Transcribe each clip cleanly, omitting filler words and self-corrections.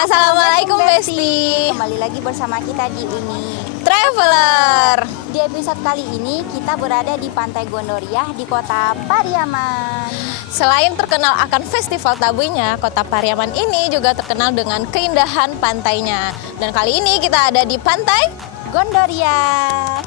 Assalamualaikum Besti. Kembali lagi bersama kita di Uni Traveler. Di episode kali ini kita berada di Pantai Gondoriah di Kota Pariaman. Selain terkenal akan festival tabuinya, Kota Pariaman ini juga terkenal dengan keindahan pantainya. Dan kali ini kita ada di Pantai Gondoriah.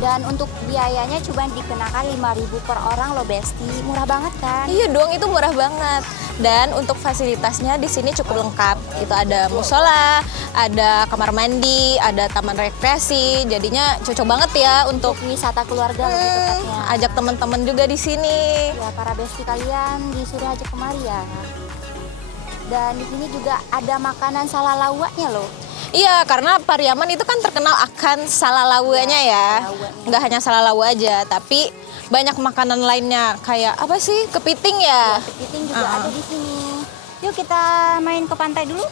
Dan untuk biayanya cuma dikenakan 5.000 per orang loh Besti. Murah banget kan? Iya dong, itu murah banget. Dan untuk fasilitasnya di sini cukup lengkap. Itu ada musola, ada kamar mandi, ada taman rekreasi. Jadinya cocok banget ya untuk Wisata keluarga lebih tepatnya. ajak teman-teman juga di sini. Ya, para Besti kalian disuruh ajak kemari ya. Dan di sini juga ada makanan salalawaknya loh. Iya, karena Pariaman itu kan terkenal akan salalawuanya ya. salalawuanya. Nggak hanya salalawu aja, tapi banyak makanan lainnya. Kayak apa sih? Kepiting ya? Kepiting juga ada di sini. Yuk kita main ke pantai dulu.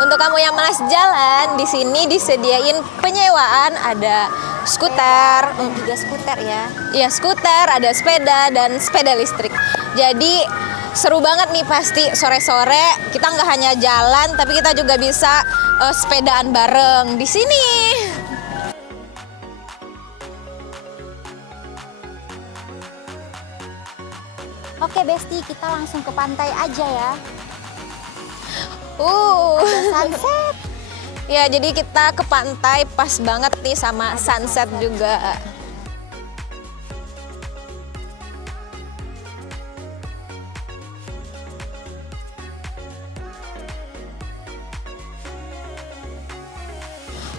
Untuk kamu yang malas jalan, di sini disediain penyewaan, ada skuter, Dan juga skuter ya. ya skuter, ada sepeda dan sepeda listrik. Jadi seru banget nih pasti sore-sore kita nggak hanya jalan, tapi kita juga bisa sepedaan bareng di sini. Oke Besti, kita langsung ke pantai aja ya. Sunset. Ya, jadi kita ke pantai pas banget nih sama sunset juga.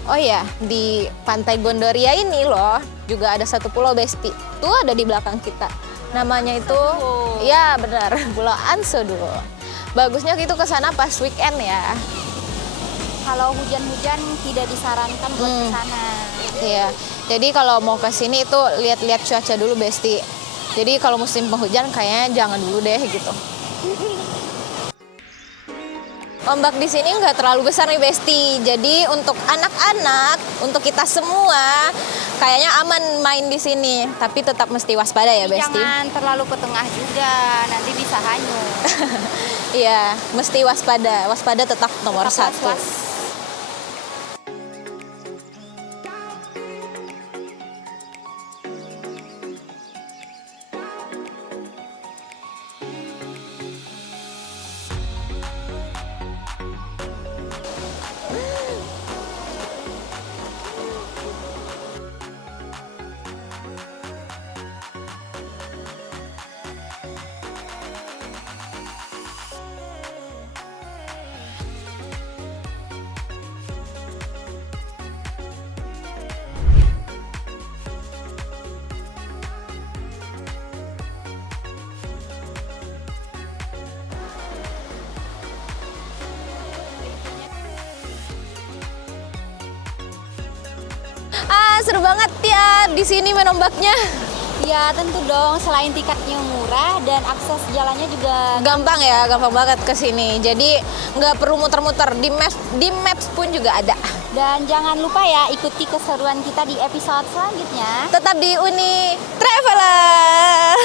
Oh ya, di Pantai Gondoriah ini loh juga ada satu pulau Besti. Tuh ada di belakang kita. Namanya itu, ya benar, Pulau Ansodo. Bagusnya itu ke sana pas weekend ya. Kalau hujan-hujan tidak disarankan buat ke sana. Iya. Jadi kalau mau ke sini itu lihat-lihat cuaca dulu Besti. Jadi kalau musim penghujan kayaknya jangan dulu deh gitu. Ombak di sini nggak terlalu besar nih Besti. Jadi untuk anak-anak, untuk kita semua kayaknya aman main di sini. Tapi tetap mesti waspada ya Besti. Jangan terlalu ke tengah juga, nanti bisa hanyut. Iya, mesti waspada. Waspada tetap nomor Tetap satu. was-was. Seru banget ya di sini main ombaknya. Ya tentu dong, selain tiketnya murah dan akses jalannya juga Gampang ya, gampang banget ke sini. Jadi nggak perlu muter-muter, di maps pun juga ada. Dan jangan lupa ya ikuti keseruan kita di episode selanjutnya. Tetap di Uni Traveler.